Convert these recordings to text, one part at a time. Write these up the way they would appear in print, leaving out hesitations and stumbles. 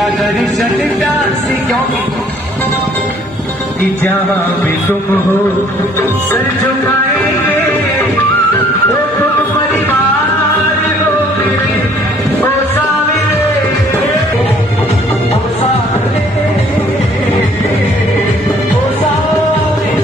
अगर सटका सी क्यों कि जहाँ भी तुम हो सर झुकाएंगे वो तुम परिवार हो मेरे ओ सावरे ओ सावरे ओ सावरे।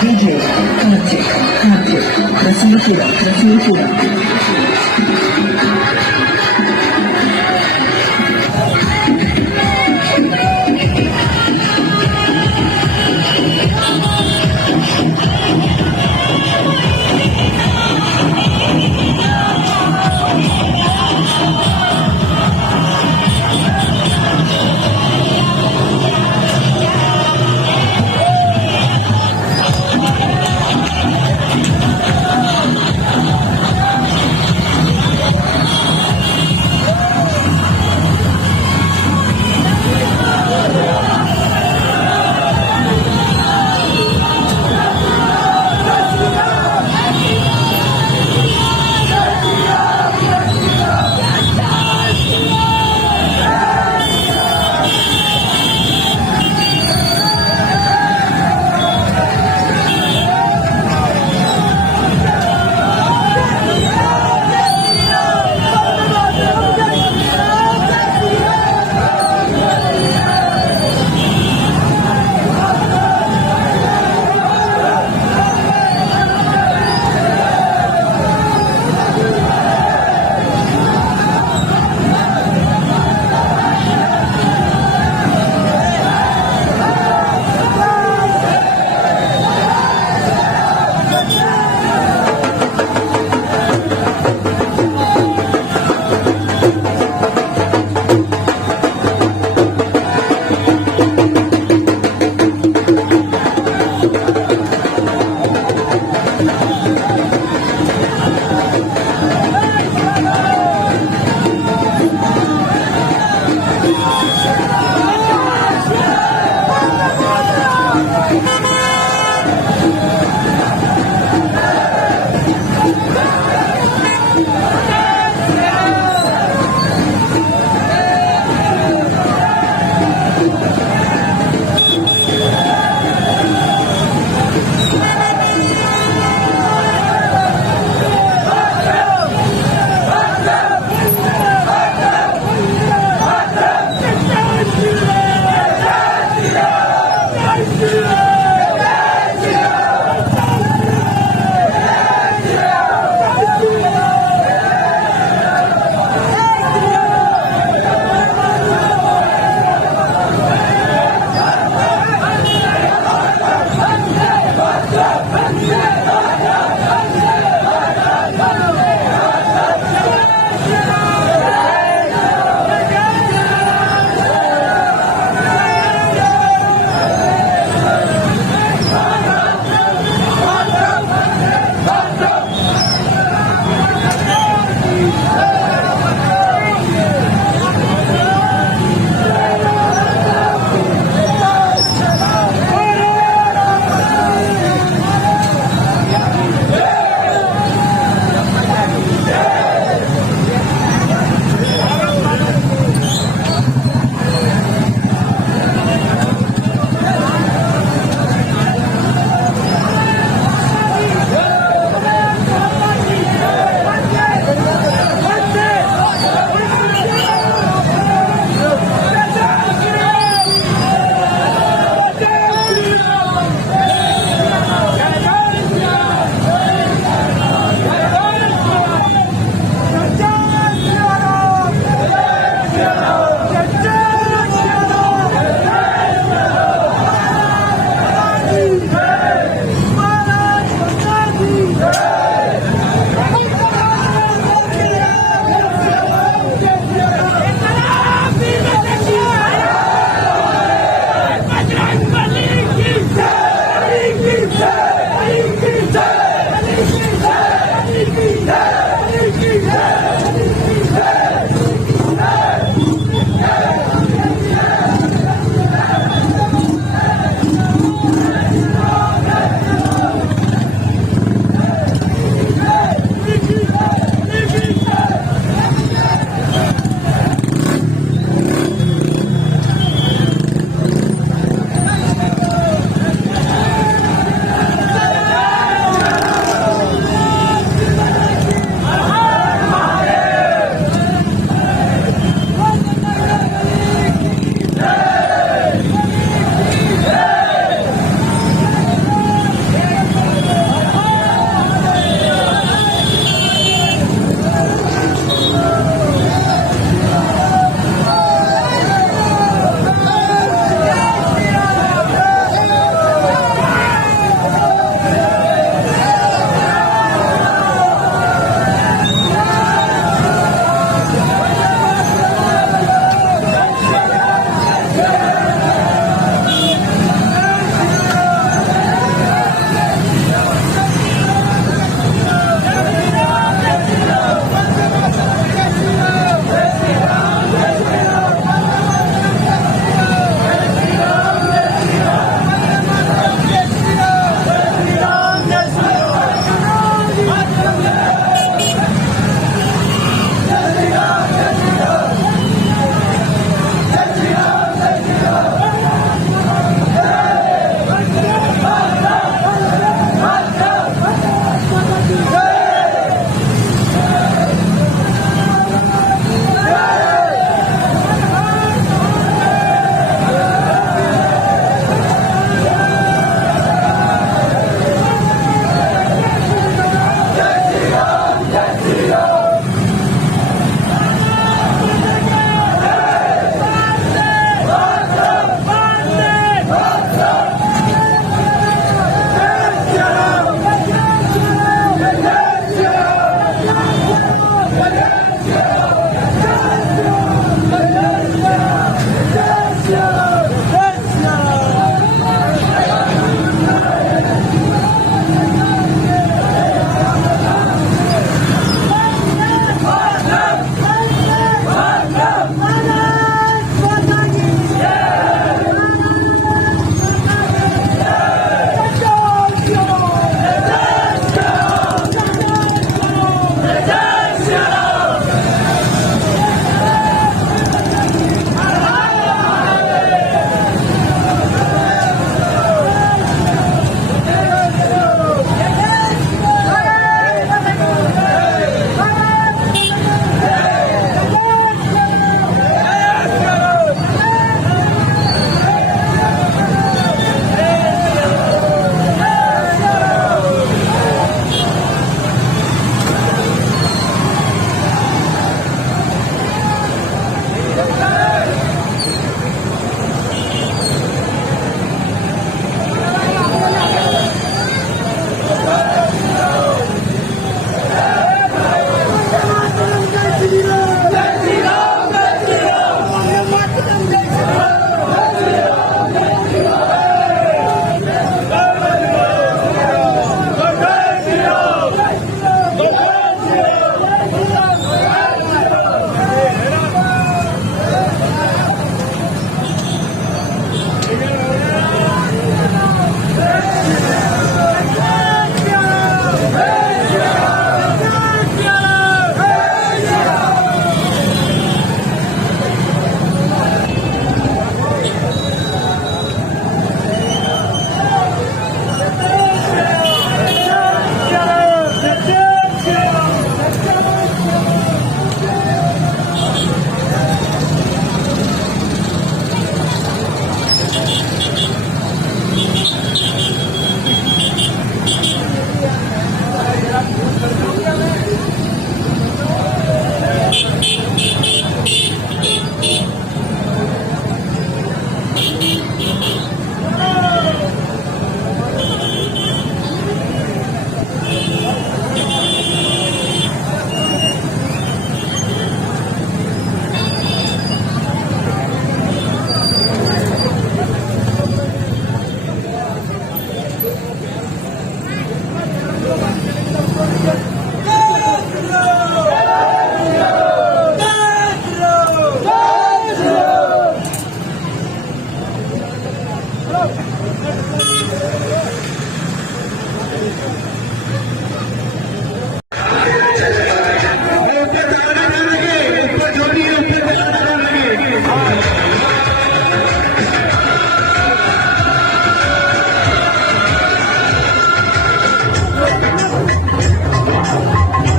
DJ Kartik, Rasmi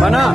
बना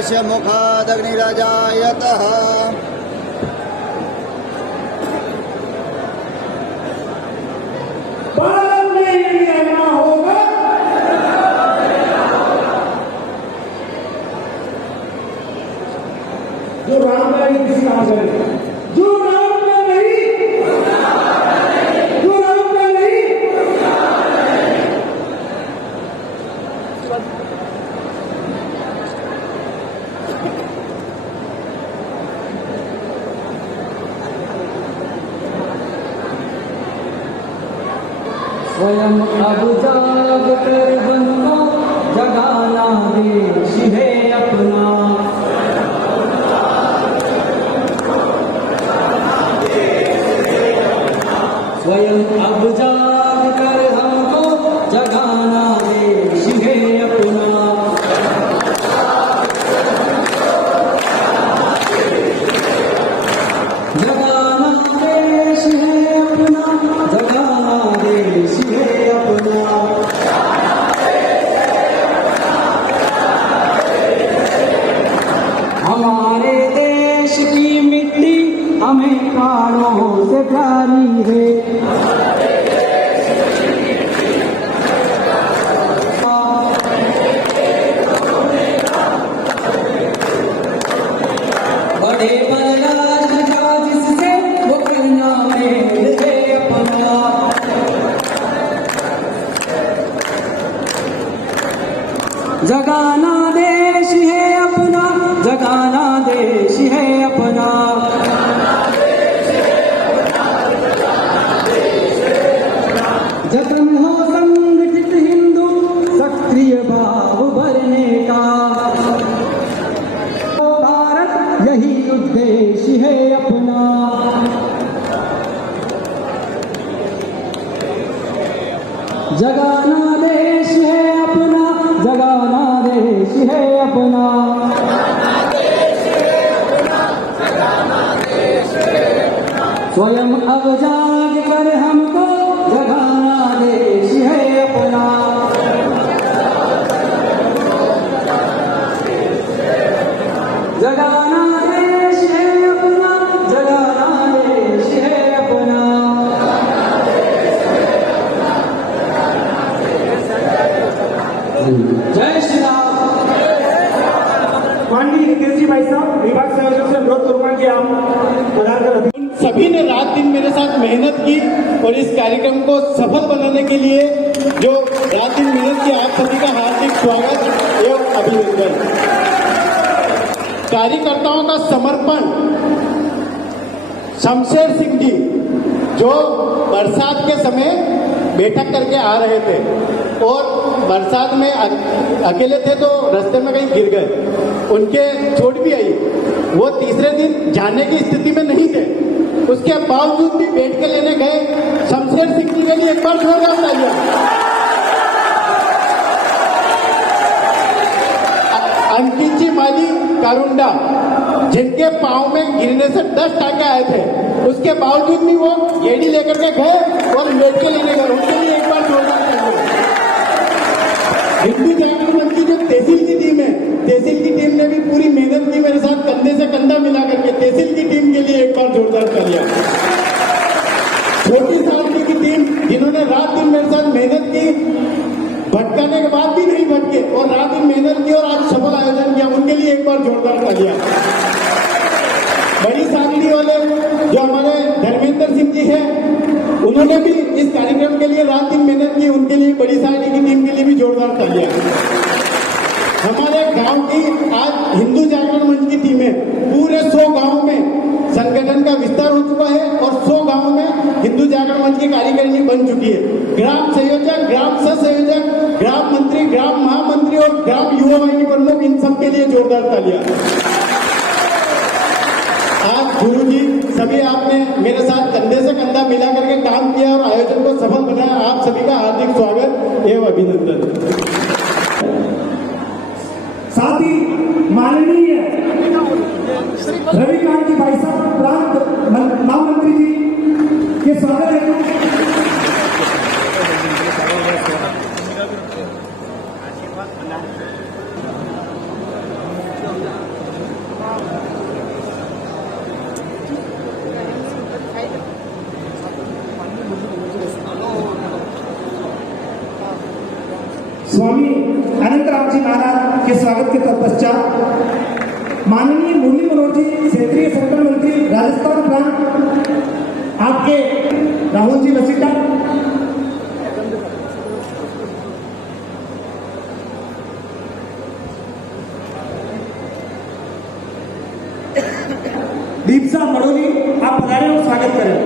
यज्ञस्य मुखादग्निरजायतः बालक ने यदि रहना होगा जो राम का ही किसी काम करे, जो राम का नहीं, जो राम का नहीं, स्वयं अब जाग कर हमको जगाना देश है अपना। स्वयं अब जाग कर हमको जगाना देश है अपना। जगाना देश है अपना, जगाना देश है अपना। हमारे देश की मिट्टी हमें प्राणों से प्यारी है। बड़े बलराज का जिससे वो करना मेल है अपना। जगाना देश है अपना, जगाना देश है अपना। जतन हो संगठित हिंदू सक्रिय भाव भरने का। भारत यही उद्देश्य है अपना। जगाना देश है अपना, जगाना देश है अपना। स्वयं अब जाग कर हमको जगाना देश है अपना। जगाना देश है अपना, जगाना देश है अपना। जय श्री राम। माननीय नितेश भाई साहब, विभाग संयोजक से अनुरोध करूंगा कि आप पधार कर अभी सभी ने रात दिन मेरे साथ मेहनत की और इस कार्यक्रम को सफल बनाने के लिए जो रात दिन मेहनत की, आप सभी का हार्दिक स्वागत एवं अभिनंदन। कार्यकर्ताओं का समर्पण। शमशेर सिंह जी जो बरसात के समय बैठक करके आ रहे थे और बरसात में अकेले थे तो रास्ते में कहीं गिर गए, उनके चोट भी आई। वो तीसरे दिन जाने की स्थिति में नहीं थे, उसके बावजूद भी बैठ के लेने गए। शमशेर सिंह जी के लिए एक बार जोरदार तालियां। अंकित जी माली कारुंडा जिनके पांव में गिरने से 10 टांके आए थे, उसके बावजूद भी वो गेड़ी लेकर के गए और लेट के लेने गए, उनके लिए एक बार जोरदार तालियां। हिंदू जागरण मंच की जो तहसील की टीम है, तहसील की टीम ने भी पूरी मेहनत की मेरे साथ कंधे से कंधा मिला करके। तहसील की टीम के लिए एक बार जोरदार तालियां। छोटी सावली की टीम जिन्होंने रात दिन मेरे साथ मेहनत की, भटकाने के बाद भी नहीं भटके और रात दिन मेहनत की और आज सफल आयोजन किया, उनके लिए एक बार जोरदार तालियां। बड़ी सावली वाले जो हमारे धर्मेंद्र सिंह जी हैं, उन्होंने भी इस कार्यक्रम के लिए रात दिन मेहनत की, उनके लिए बड़ी सावली की टीम के लिए भी जोरदार तालियां। हमारे गांव की आज हिंदू जागरण मंच की टीमें पूरे 100 गांवों में संगठन का विस्तार हो चुका है और 100 गांवों में हिंदू जागरण मंच की कार्यकारिणी बन चुकी है। ग्राम संयोजक, ग्राम सह संयोजक, ग्राम मंत्री, ग्राम महामंत्री और ग्राम युवा वाहिनी प्रमुख, इन सब के लिए जोरदार तालियां। आज गुरु जी सभी आपने मेरे साथ कंधे से कंधा मिला करके काम किया और आयोजन को सफल बनाया। आप सभी का हार्दिक स्वागत एवं अभिनंदन। साथ ही माननीय रविकांत जी भाई साहब प्रांत महामंत्री जी के स्वागत है। के स्वागत के तत्पश्चात माननीय मुरली मनोहर जी, क्षेत्रीय संगठन मंत्री राजस्थान प्रांत, आपके राहुल जी वसीटा, दीपसा मड़ोली, आप पधारें और स्वागत करें।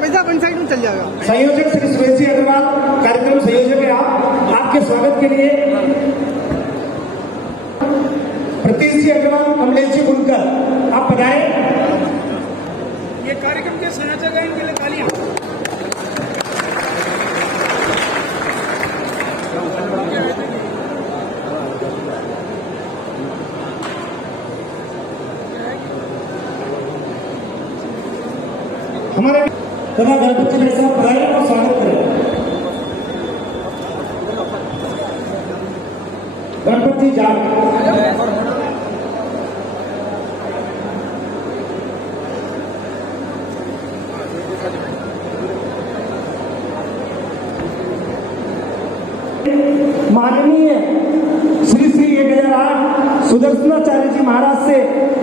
भैया अपन साइड में चल जाएगा। संयोजक श्री सुरेश जी अग्रवाल, कार्यक्रम संयोजक है आप, आपके स्वागत के लिए प्रतीश जी अग्रवाल, कमलेश जी बुनकर, आप पधारें। ये कार्यक्रम के संयोजक हैं, इनके लिए तालियां। हमारे तथा गणपति जी साहब पधारें और स्वागत करें। गणपति जी जाग माननीय श्री श्री 1008 सुदर्शनाचार्य जी महाराज से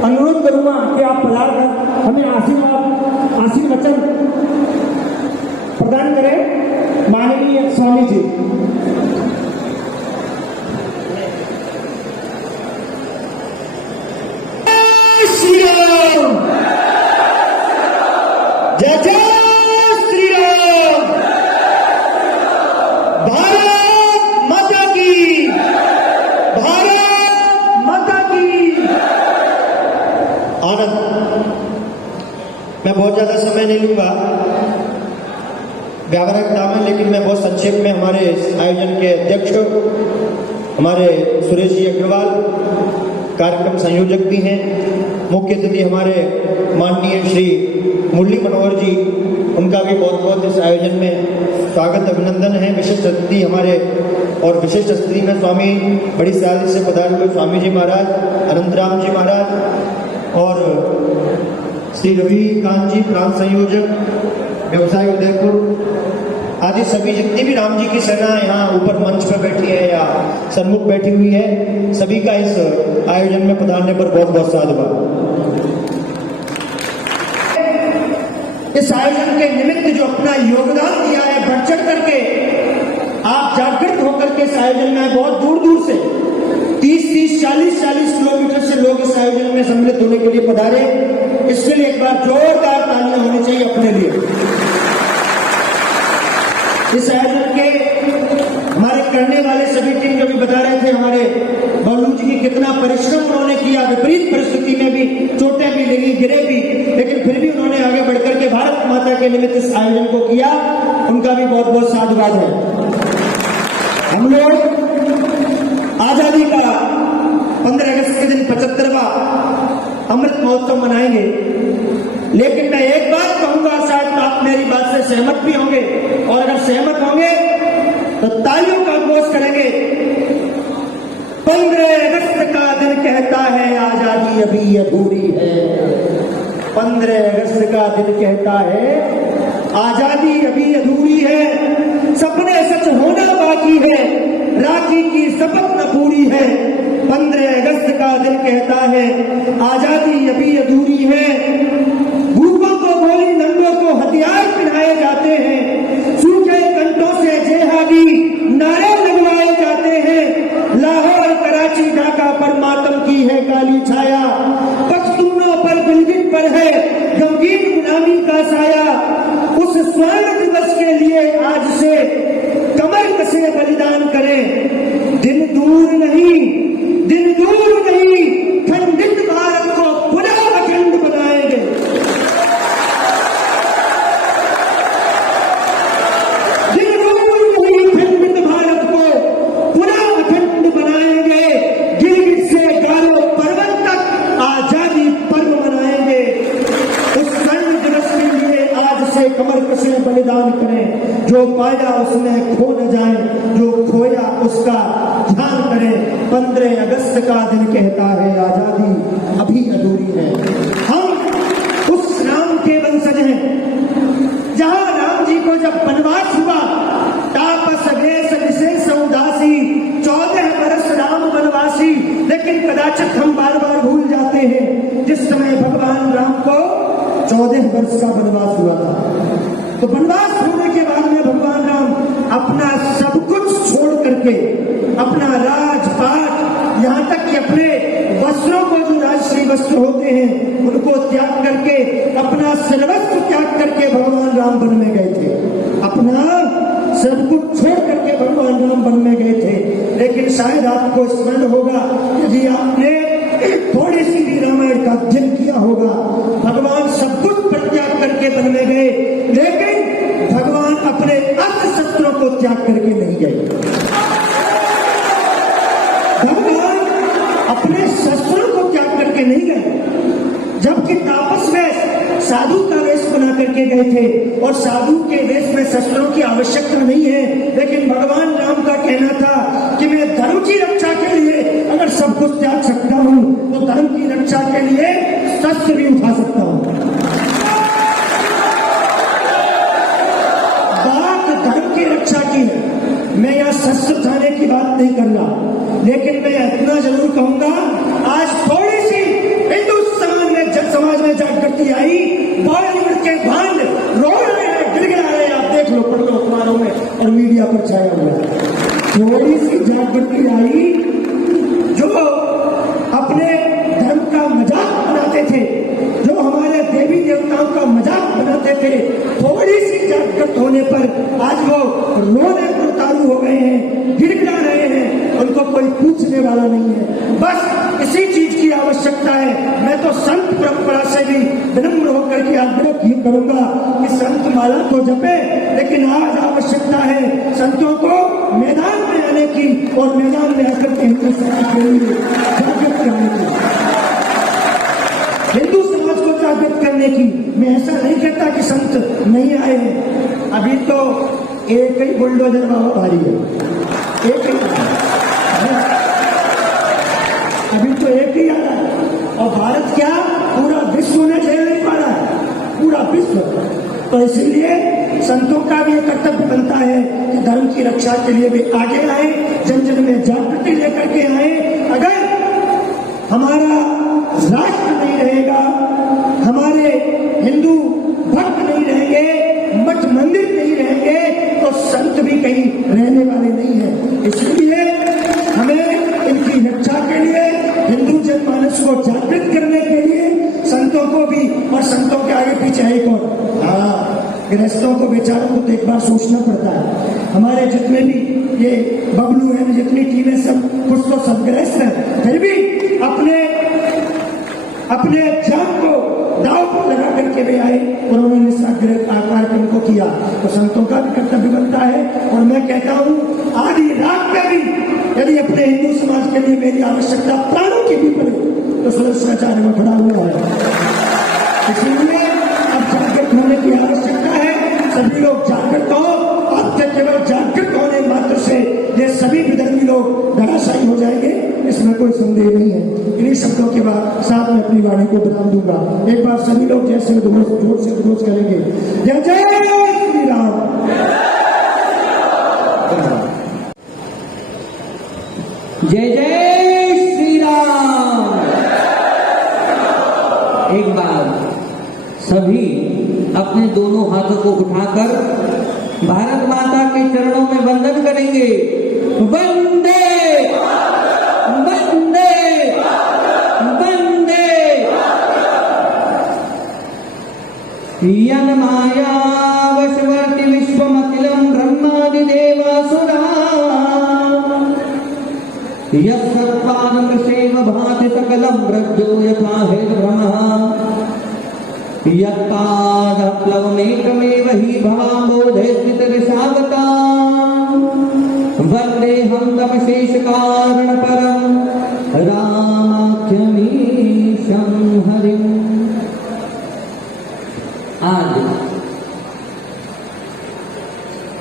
अनुरोध करूंगा कि आप पधार कर हमें आशीर्वचन प्रदान करें। माननीय स्वामी जी, श्री राम, जय जय श्री राम, भारत माता की, भारत माता की। आनंद, मैं बहुत ज्यादा समय नहीं लूंगा, व्यावहारिक नाम है, लेकिन मैं बहुत संक्षेप में हमारे इस आयोजन के अध्यक्ष हमारे सुरेश जी अग्रवाल, कार्यक्रम संयोजक भी हैं, मुख्य अतिथि हमारे माननीय श्री मुरली मनोहर जी, उनका भी बहुत बहुत इस आयोजन में स्वागत अभिनंदन है। विशिष्ट अतिथि हमारे और विशिष्ट अतिथि में स्वामी बड़ी सयाली से पधारे हुए स्वामी जी महाराज, अनंतराम जी महाराज और श्री रविकांत जी, प्रांत संयोजक व्यवसाय उदयपुर आदि सभी जितनी भी राम जी की सेना यहाँ ऊपर मंच पर बैठी है या सन्मुख बैठी हुई है, सभी का इस आयोजन में पधारने पर बहुत बहुत साधुवाद। इस आयोजन के निमित्त जो अपना योगदान दिया है बढ़ चढ़ करके, आप जागृत होकर के इस आयोजन में बहुत दूर दूर से 30-30, 40-40 किलोमीटर से लोग इस आयोजन में सम्मिलित होने के लिए पधारे। इसके लिए एक बार जोरदार तालियां होनी चाहिए अपने लिए। इस आयोजन के हमारे करने वाले सभी टीम जो भी बता रहे थे, हमारे बालू जी की कितना परिश्रम उन्होंने किया, विपरीत परिस्थिति में भी चोटें भी लगी, गिरे भी, लेकिन फिर भी उन्होंने आगे बढ़कर के भारत माता के निमित्त इस आयोजन को किया, उनका भी बहुत बहुत साधुवाद है। हम लोग आजादी का 15 अगस्त के दिन 75वां अमृत महोत्सव मनाएंगे, लेकिन मैं एक बात कहूंगा, शायद आप मेरी बात से सहमत भी होंगे, और अगर सहमत होंगे तो तालियों का घोष करेंगे। 15 अगस्त का दिन कहता है आजादी अभी अधूरी है। 15 अगस्त का दिन कहता है आजादी अभी अधूरी है। सपने सच होना बाकी है, राखी की शपथ न पूरी है। 15 अगस्त का दिन कहता है आजादी अभी अधूरी है। भूखों को गोली, नंगों को हथियार पहनाए जाते हैं, सूखे कंठों से जेहादी नारे लगवाए जाते हैं। लाहौर, कराची, ढाका पर मातम की है काली छाया, पख्तूनों पर, गिलगित पर है गमगीन गुलामी का साया। उस स्वर्ण दिवस के लिए आज से कमर कसे बलिदान करें। दिन दूर नहीं, दिन दूर नहीं, खंडित भारत को पुनः अखंड बनाएंगे। दिन दूर नहीं, खंडित भारत को पुनः अखंड बनाएंगे। गिरगिट से गारो पर्वत तक आजादी पर्व मनाएंगे। उस स्वर्ण दिवस के लिए आज से कमर कसे बलिदान करें। जो पाया उसमें खो न जाए, जो खोया उसका ध्यान करें। 15 अगस्त का दिन कहता है आजादी अभी अधूरी है। हम उस राम के वंशज हैं जहां राम जी को जब वनवास हुआ, तापस वेश विशेष उदासी, लेकिन कदाचित हम बार बार भूल जाते हैं जिस समय भगवान राम को 14 वर्ष का वनवास हुआ था। तो वनवास होने के बाद में भगवान राम अपना सब कुछ छोड़ करके, अपना राजपाट, यहाँ तक कि अपने वस्त्रों को, जो राजश्री वस्त्र होते हैं, उनको त्याग करके, अपना सर्वस्व त्याग करके भगवान राम वन में गए थे। अपना सब कुछ छोड़ करके भगवान राम वन में गए थे। लेकिन शायद आपको स्मरण होगा, यदि आपने थोड़ी सी भी रामायण का अध्ययन किया होगा, भगवान सब कुछ परित्याग करके वन में गए, लेकिन भगवान अपने अस्त्र शस्त्रों को त्याग करके नहीं गए। भगवान अपने शस्त्रों को त्याग करके नहीं गए, जबकि तापस वेश साधु का वेश बना करके गए थे, और साधु के वेश में शस्त्रों की आवश्यकता नहीं है। लेकिन भगवान राम का कहना था कि मैं धर्म की रक्षा के लिए अगर सब कुछ त्याग सकता हूं, तो धर्म की रक्षा के लिए शस्त्र भी उठा सकता हूं। बात धर्म की रक्षा की है, मैं यहां शस्त्र उठाने की बात नहीं कर रहा, लेकिन मैं इतना जरूर कहूंगा, आज थोड़ी सी हिंदू समाज में जागृति आई, बॉलीवुड के भांड रो रहे हैं, गिड़गिड़ा रहे हैं, आप देख लो, पढ़ लो अखबारों में और मीडिया पर छाया हुआ है। थोड़ी सी जागृति आई, जो अपने धर्म का मजाक बनाते थे, जो हमारे देवी देवताओं का मजाक बनाते थे, थोड़ी सी जागृत होने पर आज वो रोने पर उतारू हो गए हैं, गिड़गिड़ा रहे हैं, उनको कोई पूछने वाला नहीं है। बस इसी चीज की आवश्यकता है। मैं तो संत परंपरा से भी विनम्र होकर के आग्रह करूंगा कि संत माला तो जपे, लेकिन आज आवश्यकता है संतों को मैदान में आने की, और मैदान में आकर के हिंदू समाज के लिए जागृत करने की, हिंदू समाज को जागृत करने की। मैं ऐसा नहीं कहता कि संत नहीं आए हैं, अभी तो एक ही बुलडोजर बाबा भारी है, एक ही, अभी तो एक ही आ रहा है, और भारत क्या पूरा विश्व ने झेल नहीं पा रहा है, पूरा विश्व। तो इसीलिए संतों का भी कर्तव्य बनता है कि धर्म की रक्षा के लिए भी आगे आए, जन जन में जागृति लेकर के आए। अगर हमारा राष्ट्र नहीं रहेगा, हमारे हिंदू भक्त नहीं रहेंगे, मठ मंदिर नहीं रहेंगे, तो संत भी कहीं रहने वाले नहीं है। इसलिए हमें इनकी रक्षा के लिए, हिंदू जनमानस को जागृत करने के लिए संतों को भी, और संतों के आगे पीछे है कौन? गृहस्थों को, बेचारों को तो एक बार सोचना पड़ता है। हमारे जितने भी ये बबलू हैं, जितनी टीमें, सब कुछ तो सब गृहस्थ हैं, फिर भी अपने जान को दाव पर लगा करके वे आए और उन्होंने इस कार्यक्रम को किया। तो संतों का भी कर्तव्य बनता है। और मैं कहता हूं, आधी रात में भी यदि अपने हिंदू समाज के लिए मेरी आवश्यकता प्राणों की भी पड़े, तो सुरक्षाचार्य में खड़ा हुआ है। इसलिए अब जागृत होने की आवश्यकता है, सभी लोग जागृत हो। अब केवल जागृत होने मात्र से ये सभी विधर्मी लोग धराशायी हो जाएंगे, इसमें कोई संदेह नहीं है। इन्हीं शब्दों के बाद साथ में अपनी वाणी को विराम दूंगा। एक बार सभी लोग जैसे जोर से उद्घोष करेंगे, जय जय श्री राम। जय जय श्री राम। एक बार सभी अपने दोनों हाथों को उठाकर भारत माता के चरणों में वंदन करेंगे। वंदे वंदे वंदे। यन माया वशवर्ति विश्वमखिलं ब्रह्मादिदेवासुरा यत्सर्वानमृषेव भाति सकलं ब्रजो यथा हेद्भ्रमः यत्पादप्लवमेकमेव हि भावोधे स्थितऋषागता वन्देऽहं तमशेषकारणपरं रामाख्यमीशं हरिम्। आज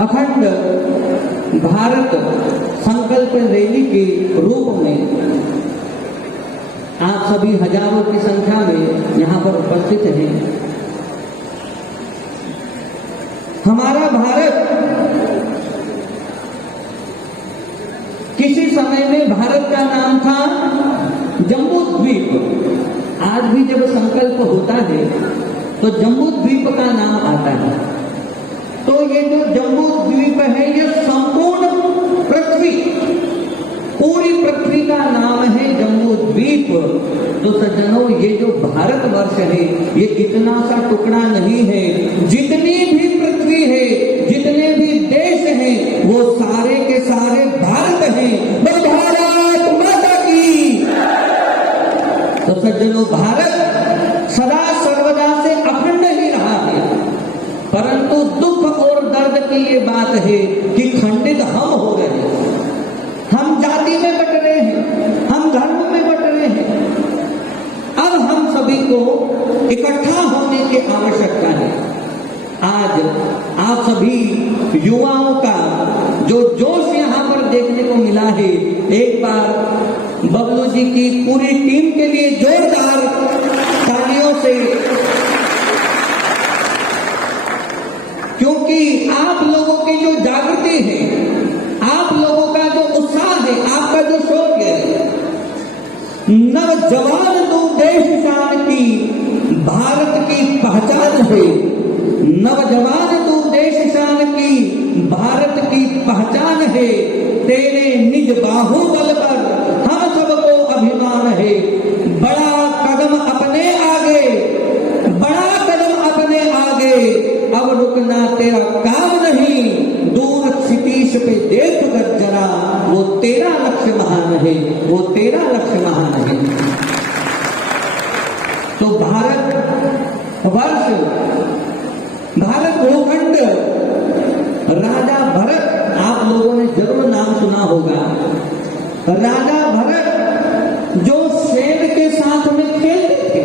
अखंड भारत संकल्प रैली के रूप में आप सभी हजारों की संख्या में यहाँ पर उपस्थित हैं। हमारा भारत किसी समय में भारत का नाम था भी जब संकल्प होता है तो जम्बू द्वीप का नाम आता है। तो ये जो जम्बू द्वीप है ये संपूर्ण पृथ्वी, पूरी पृथ्वी का नाम है जम्बू द्वीप। तो सज्जनों, ये जो भारतवर्ष है ये इतना सा टुकड़ा नहीं है। जितनी भी पृथ्वी है, जितने भी देश हैं, वो सारे के सारे भारत हैं। भारत माता की। तो सज्जनों, भारत सदा सर्वदा से अखंड ही रहा है, परंतु दुख और दर्द की ये बात है कि खंडित हम हो गए हैं। हम जाति में बट रहे हैं, हम धर्म में बट रहे हैं। अब हम सभी को इकट्ठा होने की आवश्यकता है। आज आप सभी युवाओं का जो जोश यहाँ पर देखने को मिला है, एक बार बबलू जी की पूरी टीम के लिए जोरदार तालियों से, क्योंकि आप लोगों की जो जागृति है, आप लोगों का जो उत्साह है, आपका जो शौक है, नवजवान तो देश शान की भारत की पहचान है। नवजवान तो देश शान की भारत की पहचान है। तेरे निज बाहुबल पर हम सबको अभिमान है। बड़ा कदम अपने आगे, बड़ा कदम अपने आगे, अब रुकना तेरा काम नहीं। दूर क्षितिज पे देख कर जरा, वो तेरा लक्ष्य महान है, वो तेरा लक्ष्य महान है। तो भारत वर्ष, भारत भूखंड, राजा भरत, आप लोगों ने जरूर नाम सुना होगा। राजा भरत जो शेर के साथ में खेलते थे,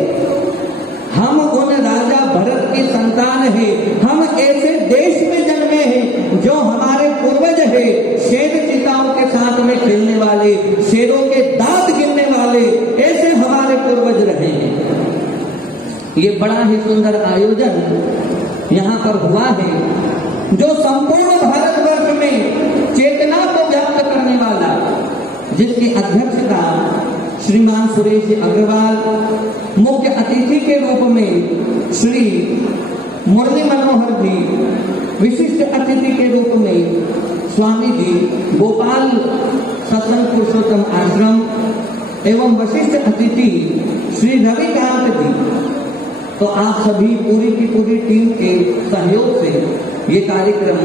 हम उन राजा भरत की संतान है। हम ऐसे देश में जन्मे हैं जो हमारे पूर्वज है, शेर चीताओं के साथ में खेलने वाले, शेरों के दांत गिनने वाले, ऐसे हमारे पूर्वज रहे हैं। ये बड़ा ही सुंदर आयोजन यहाँ पर हुआ है, जो संपूर्ण भारतवर्ष में चेतना को व्यक्त करने वाला, जिसकी अध्यक्षता श्रीमान सुरेश अग्रवाल, मुख्य अतिथि के रूप में श्री मुरली मनोहर जी, विशिष्ट अतिथि के रूप में स्वामी जी गोपाल सत्संग पुरुषोत्तम आश्रम एवं वशिष्ठ अतिथि श्री रविकांत जी। तो आप सभी पूरी की पूरी टीम के सहयोग से ये कार्यक्रम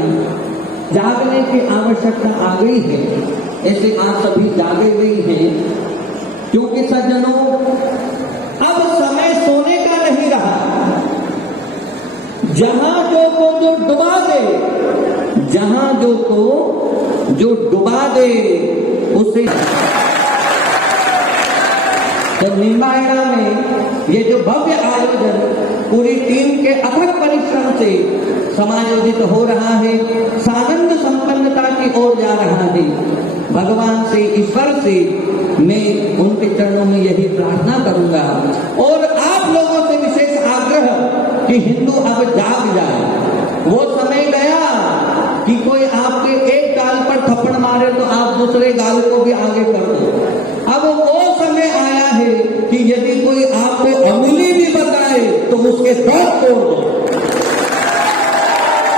जागने की आवश्यकता आ गई है। ऐसे आप सभी जागे गई हैं, क्योंकि सज्जनों, अब समय सोने का नहीं रहा। जहाजों को जो डुबा दे, जहाजों को जो डुबा दे, उसे तो निम्बायणा में ये जो भव्य आयोजन पूरी टीम के अथक परिश्रम से समायोजित हो रहा है, सानंद संपन्नता की ओर जा रहा है। भगवान से, ईश्वर से मैं उनके चरणों में यही प्रार्थना करूंगा, और आप लोगों से विशेष आग्रह कि हिंदू अब जाग जाए। वो समय गया कि कोई आपके एक गाल पर थप्पड़ मारे तो आप दूसरे गाल को भी आगे कर दो। अब वो समय आया है कि यदि कोई आपको अंगुली भी बताए तो उसके दांत तोड़ दो।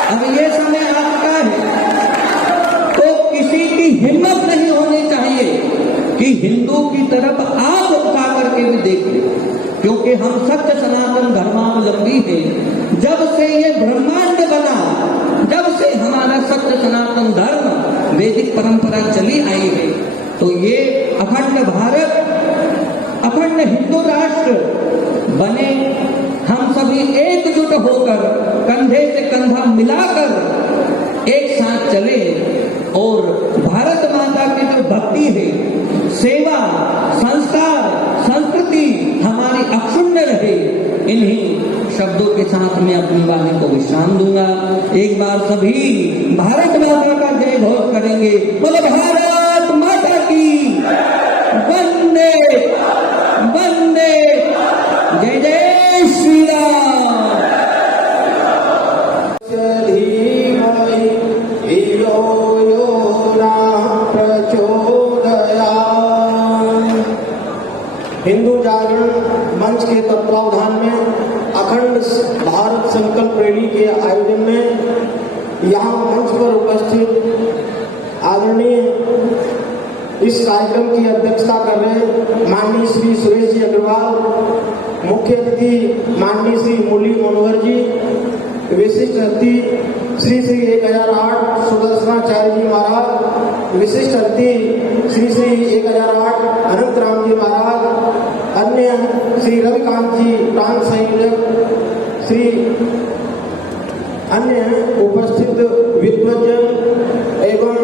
अब ये समय आपका है। तो किसी की हिम्मत नहीं होनी चाहिए कि हिंदू की तरफ आंख उठा करके भी देखें, क्योंकि हम सत्य सनातन धर्मावलंबी हैं। जब से ये ब्रह्मांड बना, जब से हमारा सत्य सनातन धर्म वैदिक परंपरा चली आई है, तो ये अखंड भारत, अखंड हिंदू राष्ट्र बने। हम सभी एकजुट होकर, कंधे से कंधा मिलाकर एक साथ चले, और भारत माता की जो भक्ति है, सेवा, संस्कार, संस्कृति हमारी अक्षुण्ण रहे। इन्हीं शब्दों के साथ मैं अपनी वाणी को विश्राम दूंगा। एक बार सभी भारत माता का जय घोष करेंगे। बोलो भारत माता की वंदे वंदे, जय जय श्री राम। हिंदू जागरण मंच के तत्वावधान में अखंड भारत संकल्प रैली के आयोजन में यहाँ मंच पर उपस्थित आदरणीय इस कार्यक्रम की अध्यक्षता कर रहे माननीय श्री सुरेश जी अग्रवाल, मुख्य अतिथि माननीय श्री मुरली मनोहर जी, विशिष्ट अतिथि श्री 1008 सुदर्शनाचार्य जी महाराज, विशिष्ट अतिथि श्री 1008 अनंत राम जी महाराज, अन्य श्री रविकांत जी प्राण संयोजक, श्री अन्य उपस्थित विद्वजन एवं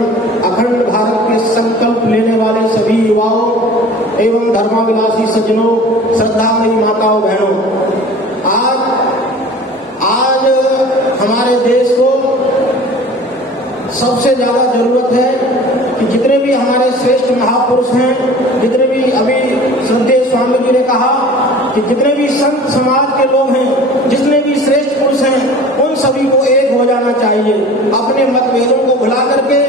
अखंड भारत के संकल्प लेने वाले सभी युवाओं एवं धर्माभिलाषी सज्जनों, श्रद्धामयी माताओं बहनों, आज हमारे देश को सबसे ज्यादा जरूरत है कि जितने भी हमारे श्रेष्ठ महापुरुष हैं, जितने भी अभी श्रद्धेय स्वामी जी ने कहा कि जितने भी संत समाज के लोग हैं, जितने भी श्रेष्ठ पुरुष हैं, उन सभी को एक हो जाना चाहिए। अपने मतभेदों को भुला करके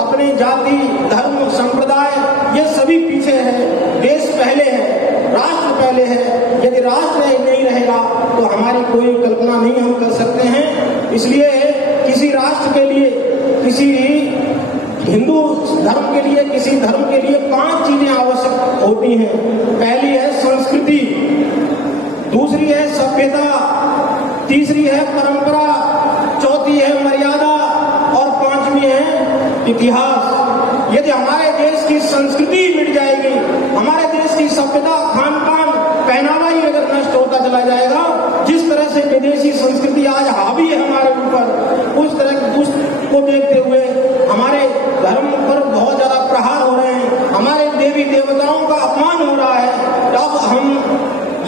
अपने जाति, धर्म, संप्रदाय ये सभी पीछे है, देश पहले है, राष्ट्र पहले है। यदि राष्ट्र नहीं रहेगा तो हमारी कोई कल्पना नहीं हम कर सकते हैं। इसलिए किसी राष्ट्र के लिए, किसी हिंदू धर्म के लिए, किसी धर्म के लिए 5 चीजें आवश्यक होती हैं। पहली है संस्कृति, दूसरी है सभ्यता, तीसरी है परंपरा, चौथी है मर्यादा और 5वीं है इतिहास। यदि हमारे देश की संस्कृति मिट जाएगी, हमारे देश की सभ्यता, खान पान, पहनावा ही अगर नष्ट होता चला जाएगा, जिस तरह से विदेशी संस्कृति आज हावी है हमारे ऊपर, उस तरह को देखते हुए हमारे धर्म पर बहुत ज्यादा प्रहार हो रहे हैं, हमारे देवी देवताओं का अपमान हो रहा है। अब हम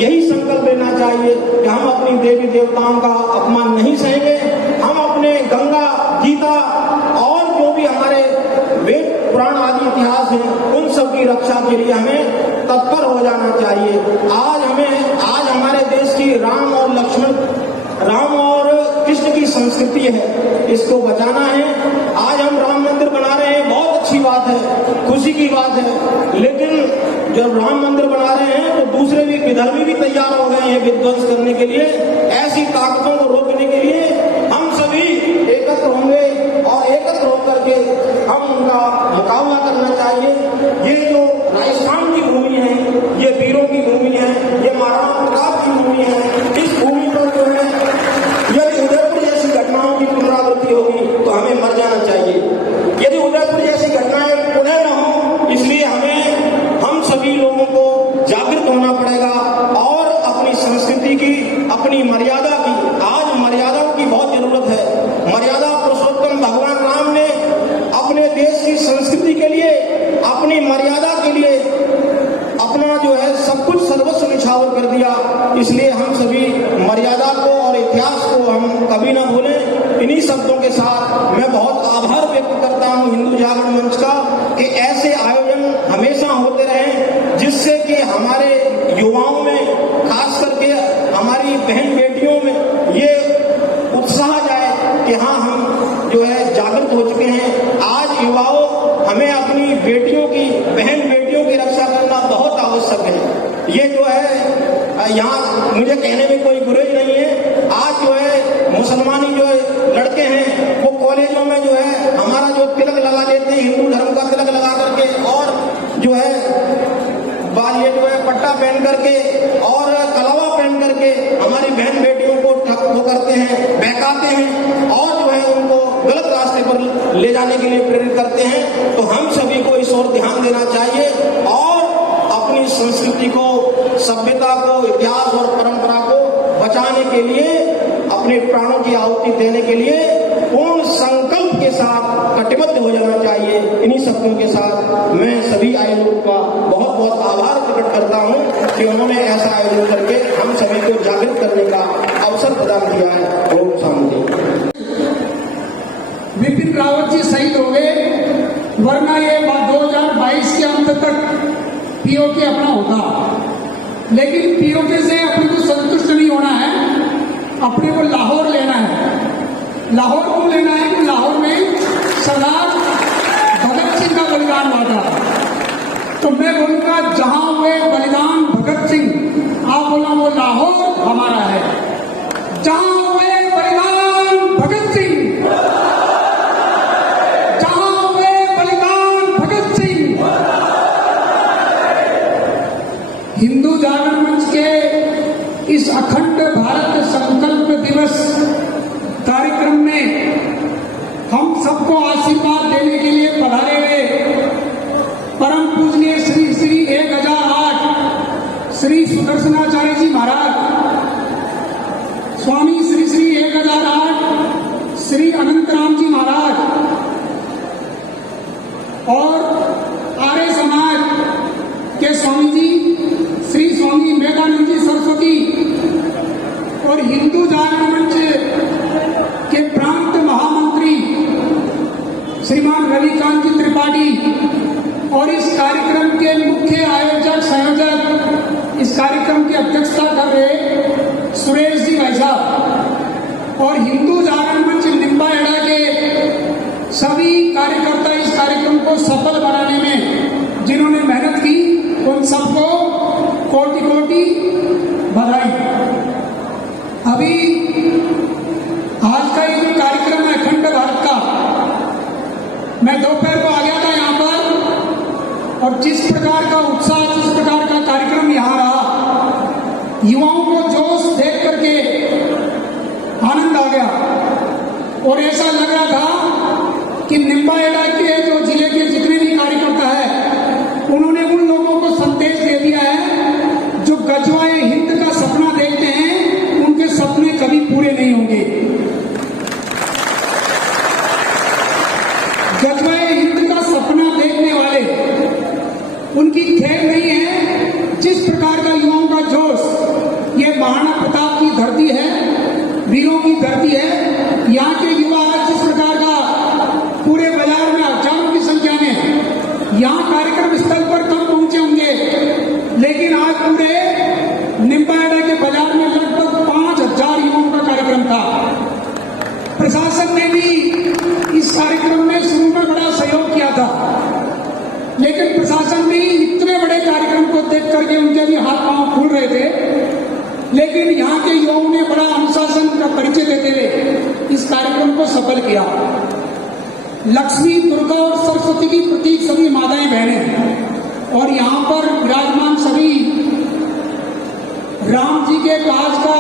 यही संकल्प लेना चाहिए कि हम अपनी देवी देवताओं का अपमान नहीं सहेंगे। हम अपने गंगा, गीता और जो भी हमारे वेद पुराण आदि इतिहास हैं, उन सब की रक्षा के लिए हमें तत्पर हो जाना चाहिए। आज हमारे देश की राम और कृष्ण की संस्कृति है, इसको बचाना है। आज हम राम मंदिर बना रहे हैं, बहुत अच्छी बात है, खुशी की बात है, लेकिन जब राम मंदिर बना रहे हैं तो दूसरे भी विधर्मी भी तैयार हो गए हैं विध्वंस करने के लिए। ऐसी ताकतों को रोकने के लिए हम सभी एकत्र होंगे और एकत्र होकर के हम उनका मुकाबला करना चाहिए। ये जो राजस्थान की भूमि है, ये वीरों की भूमि है, ये महाराणा प्रताप की भूमि है। इस भूमि पर जो है यदि उदयपुर जैसी घटनाओं की पुनरावृत्ति होगी तो हमें मर जाना चाहिए। यदि उदयपुर जैसी घटनाएं पुनः न हो, इसलिए हम सभी लोगों को जागृत होना पड़ेगा और अपनी संस्कृति की, अपनी मर्यादा की, आज मर्यादाओं की बहुत जरूरत है। मर्यादा पुरुषोत्तम भगवान राम ने अपने देश की संस्कृति के लिए, अपनी मर्यादा के लिए अपना जो है सब कुछ सर्वस्व निछावर कर दिया। इसलिए हम सभी मर्यादा को और इतिहास को हम कभी ना भूलें। इन्हीं शब्दों के साथ मैं बहुत आभार व्यक्त करता हूं हिंदू जागरण मंच का कि ऐसे आयोजन हमेशा होते रहें, जिससे कि हमारे युवाओं में, खास करके हमारी बहन बेटियों में ये उत्साह जाए कि हाँ, हम जो है जागृत हो चुके हैं। आज युवाओं, हमें अपनी बेटियों की, बहन बेटियों की रक्षा करना बहुत आवश्यक है। ये जो है यहाँ मुझे कहने में कोई गुरेज नहीं है। आज जो है मुसलमानी जो लड़के हैं वो कॉलेजों में जो है हमारा जो तिलक लगा देते हैं, हिंदू धर्म का तिलक लगा करके, और जो है ये जो है पट्टा पहन करके और कलावा पहन करके हमारी बहन बेटियों को ठग करते हैं, बहकाते हैं और जो है उनको गलत रास्ते पर ले जाने के लिए प्रेरित करते हैं। तो हम सभी को इस ओर ध्यान देना चाहिए और अपनी संस्कृति को, सभ्यता को, इतिहास और परंपरा को बचाने के लिए, अपने प्राणों की आहुति देने के लिए पूर्ण संकल्प के साथ कटिबद्ध हो जाना चाहिए। इन्हीं शब्दों के साथ मैं सभी आयोजकों का बहुत बहुत आभार प्रकट करता हूं कि उन्होंने ऐसा आयोजन करके हम सभी को जागृत करने का अवसर प्रदान किया है। ओम शांति। विपिन रावत जी शहीद हो गए, वरना ये 2022 के अंत तक पीओके अपना होता। लेकिन पीओके से अपने को संतुष्ट नहीं होना है, अपने को लाहौर लेना है। लाहौर क्यों लेना है? कि लाहौर में सरदार भगत सिंह का बलिदान हुआ था। तो मैं बोलूंगा, जहां हुए बलिदान भगत बोला वो लाहौर हमारा है। जहां हुए बलिदान भगत सिंह, जहां हुए बलिदान भगत सिंह। हिंदू जागरण मंच के इस अखंड भारत संकल्प दिवस कार्यक्रम में हम सबको आशीर्वाद देने के लिए पधारे हुए परम पूजनीय श्री श्री 1008 श्री सुदर्शनाचार्य जी महाराज, स्वामी श्री श्री 1008 श्री अनंतराम जी महाराज और आर्य समाज के स्वामी जी श्री स्वामी मेधानंद जी सरस्वती और हिंदू जागरण मंच के प्रांत महामंत्री श्रीमान रविकांत जी त्रिपाठी और इस कार्यक्रम के मुख्य आयोजक संयोजक, इस कार्यक्रम की अध्यक्षता कर रहे सुरेश जी भाई साहब और हिंदू जागरण मंच निम्बाहेड़ा के सभी कार्यकर्ता, इस कार्यक्रम को सफल बनाने में जिन्होंने मेहनत की, उन सबको कोटि कोटि बधाई। अभी आज का ये जो कार्यक्रम है अखंड भारत का, मैं दोपहर को आ गया था यहाँ पर और जिस प्रकार का उत्साह, जिस प्रकार का कार्यक्रम यहाँ रहा, युवाओं को जोश देख करके आनंद आ गया और ऐसा लग रहा था कि निम्बाहेड़ा के जो जिले के जितने भी कार्यकर्ता है उन्होंने उन लोगों को संदेश दे दिया है जो गजवाए हिंद का सपना देखते हैं, उनके सपने कभी पूरे नहीं होंगे। गजवाए हिंद का सपना देखने वाले, उनकी खैर नहीं है। जिस प्रकार का युवाओं का जोश, ये महाराणा प्रताप की धरती है, वीरों की धरती है। यहाँ के युवा जिस प्रकार का पूरे बाजार में हजारों की संख्या में यहाँ कार्यक्रम स्थल पर कम पहुंचे होंगे, लेकिन आज पूरे निम्बाहेड़ा के बाजार में लगभग 5000 युवाओं का कार्यक्रम था। प्रशासन ने भी इस कार्यक्रम में शुरू में बड़ा सहयोग किया था, लेकिन प्रशासन भी इतने बड़े कार्यक्रम को देख करके उनके भी हाथ पांव फूल रहे थे, लेकिन यहाँ के युवाओं ने बड़ा अनुशासन का परिचय देते हुए इस कार्यक्रम को सफल किया। लक्ष्मी, दुर्गा और सरस्वती की प्रतीक सभी माताएं बहनें और यहाँ पर विराजमान सभी राम जी के काज का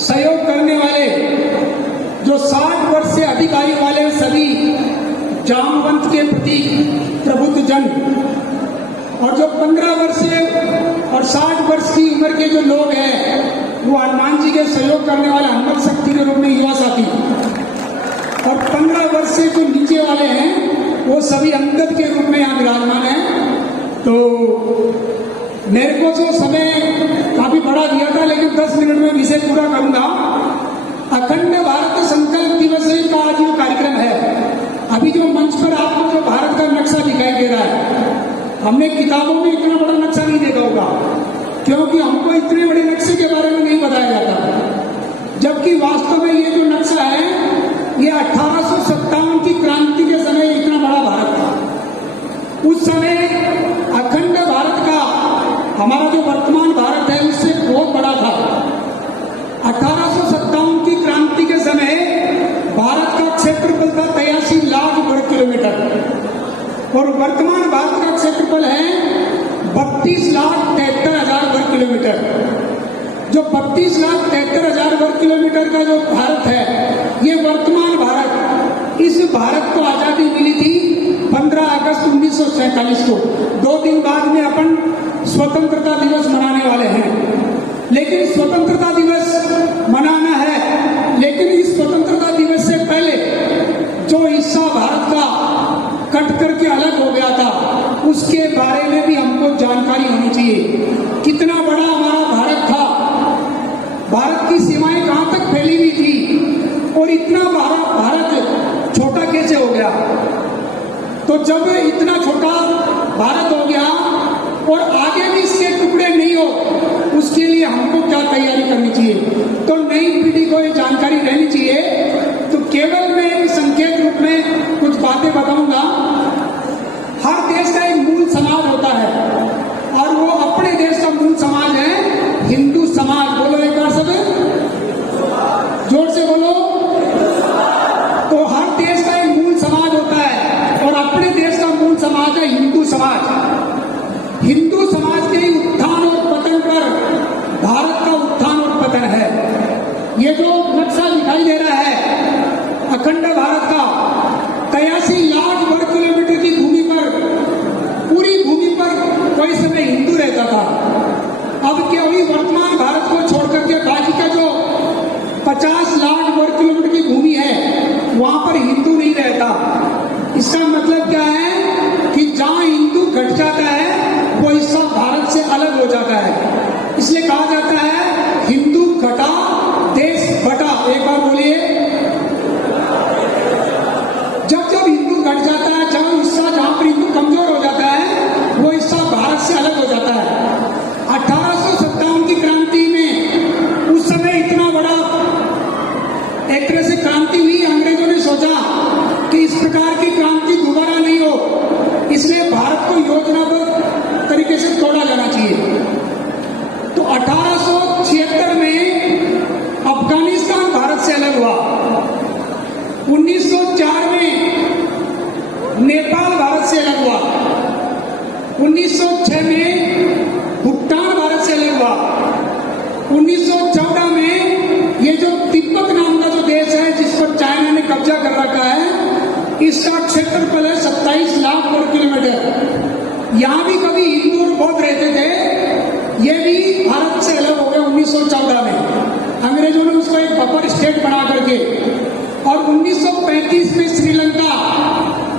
सहयोग करने वाले, जो 60 वर्ष से अधिक आयु वाले सभी जामवंत के प्रतीक प्रबुद्ध जन और जो 15 वर्ष से और 60 वर्ष की उम्र के जो लोग हैं वो हनुमान जी के सहयोग करने वाले हनुमान शक्ति के रूप में युवा साथी, और 15 वर्ष से जो नीचे वाले हैं वो सभी अंगद के रूप में यहाँ विराजमान हैं। तो मेरे को जो समय काफी बड़ा दिया था, लेकिन 10 मिनट में विषय पूरा करूंगा। अखंड भारत संकल्प दिवस का आज जो कार्यक्रम है, अभी जो मंच पर आपको जो भारत का नक्शा दिखाई दे रहा है, हमने किताबों में इतना बड़ा नक्शा नहीं देखा होगा, क्योंकि हमको इतने बड़े नक्शे के बारे में नहीं बताया जाता। जबकि वास्तव में ये जो नक्शा है, ये 1857 की क्रांति के समय इतना बड़ा भारत था। उस समय अखंड भारत का हमारा जो वर्तमान भारत है उससे बहुत बड़ा था। 1857 की क्रांति के समय भारत का क्षेत्रफल था 83 लाख वर्ग किलोमीटर और वर्तमान भारत का क्षेत्रफल है 32,73,000 वर्ग किलोमीटर। जो 32,73,000 वर्ग किलोमीटर का जो भारत है, ये वर्तमान भारत, इस भारत को आजादी मिली थी 15 अगस्त 1947 को। 2 दिन बाद में अपन स्वतंत्रता दिवस मनाने वाले हैं, लेकिन स्वतंत्रता दिवस मनाना है, लेकिन इस स्वतंत्रता दिवस से पहले जो हिस्सा भारत का कट करके अलग हो गया था, उसके बारे में भी हमको जानकारी होनी चाहिए। कितना बड़ा हमारा भारत था, भारत की सीमाएं कहां तक फैली हुई थी और इतना भारत छोटा कैसे हो गया। तो जब इतना छोटा भारत हो गया और आगे भी इसके टुकड़े नहीं हो, उसके लिए हमको क्या तैयारी करनी चाहिए। तो नई पीढ़ी को ये जानकारी रहनी चाहिए। तो केवल मैं एक संकेत रूप में कुछ बातें बताऊंगा। हर देश का एक मूल समाज होता है और वो अपने देश का मूल समाज है वर्तमान भारत को छोड़ करके बाकी का जो 50 लाख वर्ग किलोमीटर की भूमि है वहां पर हिंदू नहीं रहता। इसका मतलब क्या है कि जहां हिंदू घट जाता है वो हिस्सा भारत से अलग हो जाता है। इसलिए कहा जाता है हिंदू घटा देश बटा। एक बार बोलिए, जब जब हिंदू घट जाता है, जब हिस्सा जहां पर हिंदू कमजोर हो जाता है वो हिस्सा भारत से अलग हो जाता है। 1857 की क्रांति में उस समय इतना बड़ा एक तरह से क्रांति हुई, अंग्रेजों ने सोचा कि इस प्रकार की क्रांति दोबारा नहीं हो, इसलिए भारत को योजनाबद्ध तरीके से तोड़ा जाना चाहिए। तो 1876 में अफगानिस्तान भारत से अलग हुआ। 1904 में नेपाल भारत से अलग हुआ। 1906 में भूटान भारत से अलग हुआ। 1914 में ये जो तिब्बत नाम का जो देश है जिस पर चाइना ने कब्जा कर रखा है, इसका क्षेत्रफल है 27 लाख वर्ग किलोमीटर। यहां भी कभी हिंदू और बौद्ध रहते थे, ये भी भारत से अलग हो गए 1914 में। अंग्रेजों ने उसको एक बफर स्टेट बना करके, और 1935 में श्रीलंका,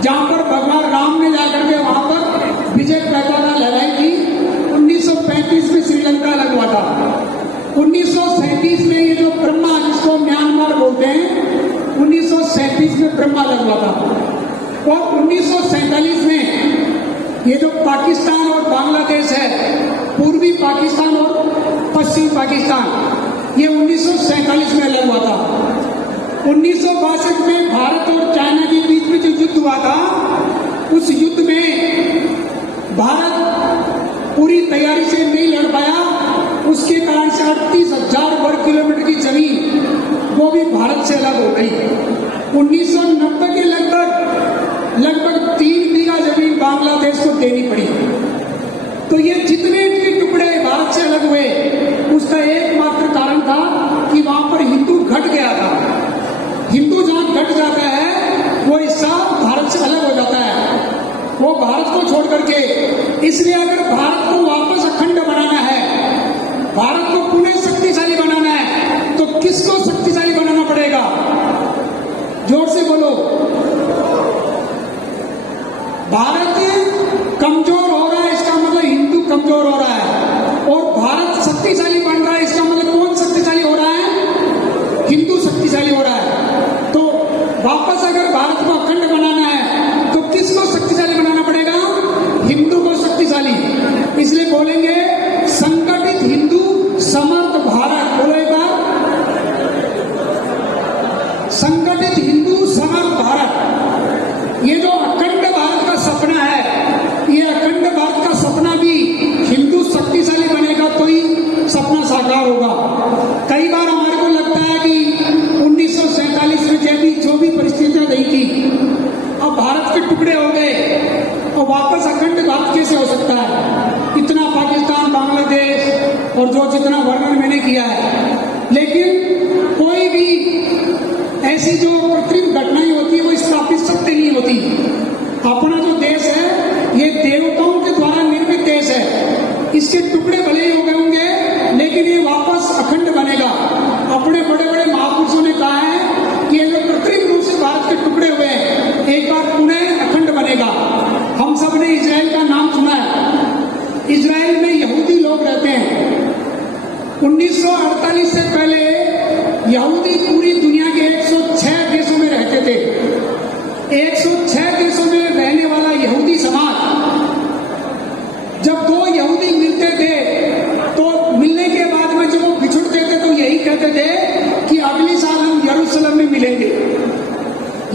जहां पर भगवान राम ने जाकर के वहां पर विजय पताका लहराई थी, 1935 में श्रीलंका अलग हुआ था। 1937 में ये जो ब्रह्मा, जिसको म्यांमार बोलते हैं, 1937 में ब्रह्मा अलग हुआ था। और 1947 में ये जो पाकिस्तान और बांग्लादेश है, पूर्वी पाकिस्तान और पश्चिम पाकिस्तान, ये 1947 में अलग हुआ था। 1962 में भारत और चाइना के बीच में जो युद्ध हुआ था, उस युद्ध में भारत पूरी तैयारी से नहीं लड़ पाया। उसके कारण से 38,000 वर्ग किलोमीटर की जमीन वो भी भारत से अलग हो गई। 1990 के लगभग 3 बीघा जमीन बांग्लादेश को देनी पड़ी। तो ये जितने के टुकड़े भारत से अलग हुए, उसका एकमात्र कारण था कि वहां पर हिंदू घट गया था। हिंदू जहां घट जाता है वो हिस्सा भारत से अलग हो जाता है, वो भारत को छोड़ करके। इसलिए अगर भारत को वापस अखंड बनाना है, भारत को पुनः शक्तिशाली बनाना है, तो किसको शक्तिशाली बनाना पड़ेगा? जोर से बोलो। भारत कमजोर हो रहा है, इसका मतलब हिंदू कमजोर हो रहा है। और भारत शक्तिशाली बन रहा है, इसका मतलब कौन शक्तिशाली हो रहा है? हिंदू शक्तिशाली हो रहा है। तो वापस अगर भारत को अखंड बनाना है तो किसको शक्तिशाली बनाना पड़ेगा? हिंदू को शक्तिशाली। इसलिए बोलेंगे संगठित हिंदू समर्थ भारत। बोलो एक बार, संगठित हिंदू समर्थ भारत। ये जो अखंड भारत का सपना है, ये अखंड भारत का सपना भी हिंदू शक्तिशाली बनेगा तो ही सपना साकार होगा। कई बार हमारे को लगता है कि 1947 में जो भी परिस्थितियां रही थी, अब भारत के टुकड़े हो गए और वापस अखंड भारत कैसे हो सकता है? इतना पाकिस्तान, बांग्लादेश और जो जितना वर्णन मैंने किया है, लेकिन कोई भी ऐसी जो कृत्रिम घटनाएं होती है वो स्थापित सत्य नहीं होती। अपना जो देश है ये देवताओं के द्वारा निर्मित देश है। इसके टुकड़े भले ही हो गए होंगे, लेकिन ये वापस अखंड बनेगा। अपने बड़े बड़े महापुरुषों ने कहा है कि ये जो कृत्रिम रूप से भारत के टुकड़े हुए हैं, एक बार पुनः अखंड बनेगा। हम सब ने इजराइल का नाम सुना है। इजराइल में यहूदी लोग रहते हैं। 1948 से पहले यहूदी पूरी दुनिया के 106 देशों में रहते थे। 106 देशों में रहने वाला यहूदी समाज, जब दो यहूदी मिलते थे तो मिलने के बाद में जब वो बिछुड़ते थे तो यही कहते थे कि अगली साल हम यरूशलेम में मिलेंगे।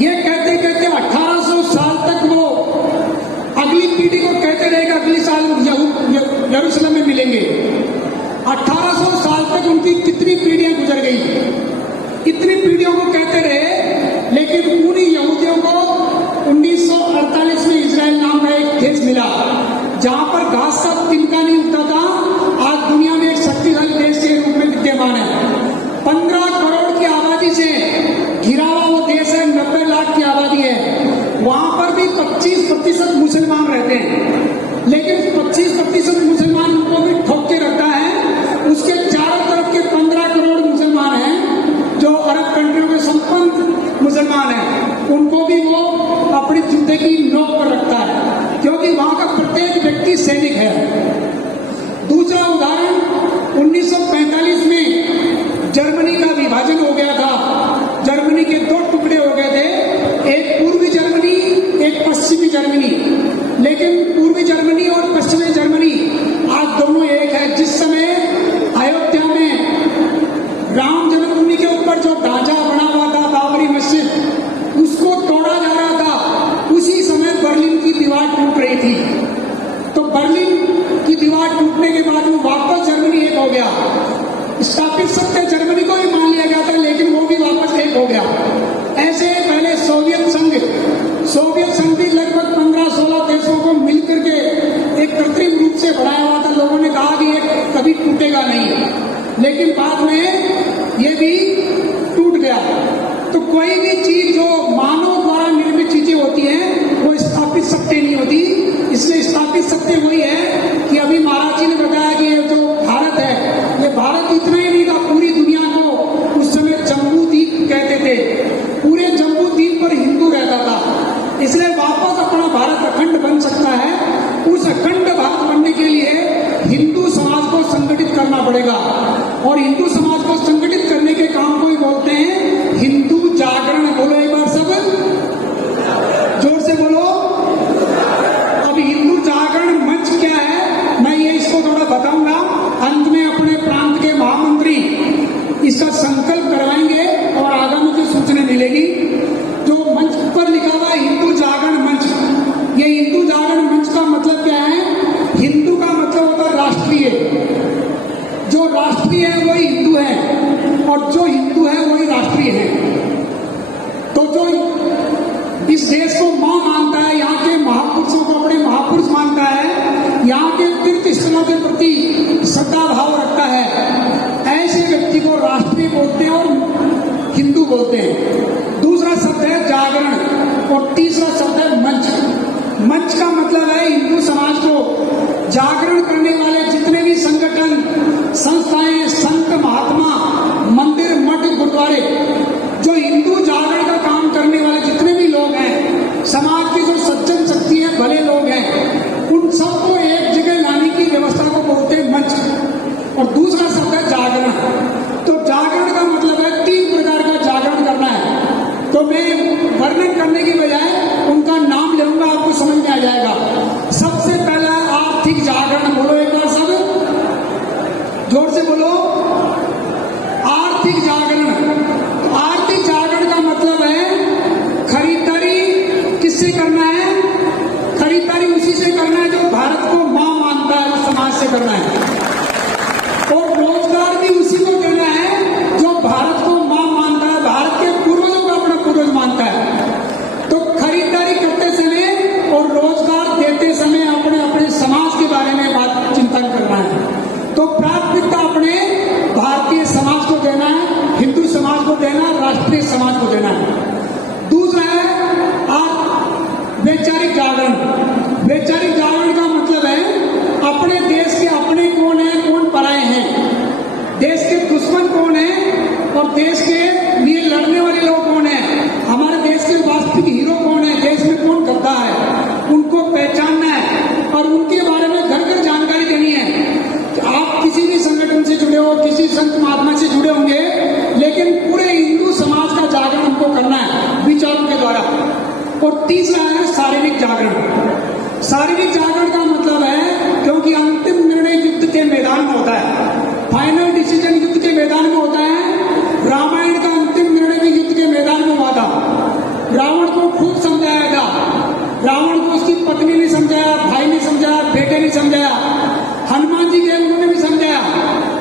ये कहते कहते 1800 साल तक वो अगली पीढ़ी को कहते रहेगा अगली साल यरूशलेम में मिलेंगे। 1800 साल तक उनकी कितनी पीढ़ियां गुजर गई। इतनी पीढ़ियों को कहते 1945 में जर्मनी का विभाजन हो गया था। जर्मनी के दो टुकड़े हो गए थे, एक पूर्वी जर्मनी, एक पश्चिमी जर्मनी। लेकिन पूर्वी जर्मनी और पश्चिमी जर्मनी आज दोनों एक है। जिस समय अयोध्या में राम जन्मभूमि के ऊपर जो ढांचा बना हुआ था बाबरी मस्जिद, उसको तोड़ा जा रहा था, उसी समय बर्लिन की दीवार टूट रही थी। तो बर्लिन की दीवार टूटने के बाद वो वापस जर्मनी एक हो गया। स्थापित सत्य जर्मनी को भी मान लिया गया था, लेकिन वो भी वापस एक हो गया। ऐसे पहले सोवियत संघ भी लगभग 15-16 देशों को मिलकर के एक कृत्रिम रूप से बढ़ाया हुआ था। लोगों ने कहा कि ये कभी टूटेगा नहीं, लेकिन बाद में ये भी टूट गया। तो कोई भी चीज जो मानव द्वारा निर्मित चीजें होती हैं वो स्थापित सत्य नहीं होती। इसलिए स्थापित सत्य वही है कि अभी महाराज जी ने बताया कि ये जो भारत है, ये भारत इतना ही नहीं था, पूरी दुनिया को उस समय जम्बू द्वीप कहते थे। पूरे जम्बू द्वीप पर हिंदू रहता था। इसलिए वापस अपना भारत अखंड बन सकता है। उस अखंड भारत बनने के लिए हिंदू समाज को संगठित करना पड़ेगा, और हिंदू समाज को संगठित करने के काम को ही बोलते हैं हिंदू जागरण। बोलो एक बार सब जोर से बोलो। अब हिंदू जागरण मंच क्या है, मैं ये इसको थोड़ा बताऊंगा। अंत में अपने प्रांत के महामंत्री इसका संकल्प करवाएंगे और आगे मुझे सूचना मिलेगी। जो मंच पर लिखा हुआ है हिंदू जागरण मंच, ये हिंदू जागरण मंच का मतलब क्या है? हिंदू का मतलब होता है राष्ट्रीय। जो राष्ट्रीय है वही हिंदू है, और जो हिंदू है वही राष्ट्रीय है। तो जो इस देश को मां मानता है, यहाँ के महापुरुषों को अपने महापुरुष मानता है, यहाँ के तीर्थ स्थलों के प्रति श्रद्धा भाव रखता है, ऐसे व्यक्ति को राष्ट्रीय बोलते हैं और हिंदू बोलते हैं। दूसरा शब्द है जागरण, और तीसरा शब्द है मंच। मंच का मतलब है हिंदू समाज को जागरण करने वाले जितने भी संगठन, संस्थाएं, संत, महात्मा, मंदिर, मठ, गुरुद्वारे, जो हिंदू जागरण का काम करने वाले जितने भी लोग हैं, समाज की जो सज्जन शक्ति है, भले लोग हैं, उन सबको एक जगह लाने की व्यवस्था को बोलते हैं मंच। और दूसरा शब्द है जागरण। तो जागरण का मतलब है 3 प्रकार का जागरण करना है। तो मैं वर्णन करने की बजाय उनका नाम लूंगा, आपको समझ में आ जाएगा। सबसे पहला आर्थिक जागरण। बोलो एक बार सब जोर से बोलो। आर्थिक जागरण। तो आर्थिक जागरण का मतलब है खरीदारी किससे करना है? खरीदारी उसी से करना है जो भारत को मां मानता है, उस समाज से करना है। और रोजगार भी उसी को देना है जो भारत को मां मानता है, भारत के पूर्वजों को अपना पूर्वज मानता है। तो खरीदारी करते समय और रोजगार देते समय अपने अपने समाज के बारे में बात चिंतन करना है। तो प्राथमिकता अपने भारतीय समाज को देना है, हिंदू समाज को देना है, राष्ट्रीय समाज को देना है। दूसरा है वैचारिक जागरण। वैचारिक जागरण का मतलब है अपने देश के अपने कौन है, कौन पराये हैं, देश के दुश्मन कौन है और देश के लिए लड़ने वाले लोग कौन है, हमारे देश के वास्तविक हीरो कौन है, देश में कौन गद्दा है, उनको पहचानना है और उनके बारे में घर घर जानकारी देनी है। आप किसी भी संगठन से जुड़े हो, किसी संत महात्मा से जुड़े होंगे, लेकिन पूरे हिंदू समाज का जागरण हमको करना है विचारों के द्वारा। और तीसरा है शारीरिक जागरण। शारीरिक जागरण का मतलब है, क्योंकि अंतिम निर्णय युद्ध के मैदान में होता है, फाइनल डिसीजन युद्ध के मैदान में होता है। रामायण का अंतिम निर्णय भी युद्ध के मैदान में हुआ था। रावण को खूब समझाया था, रावण को उसकी पत्नी ने समझाया, भाई ने समझाया, बेटे ने समझाया, हनुमान जी गए उन्होंने भी समझाया,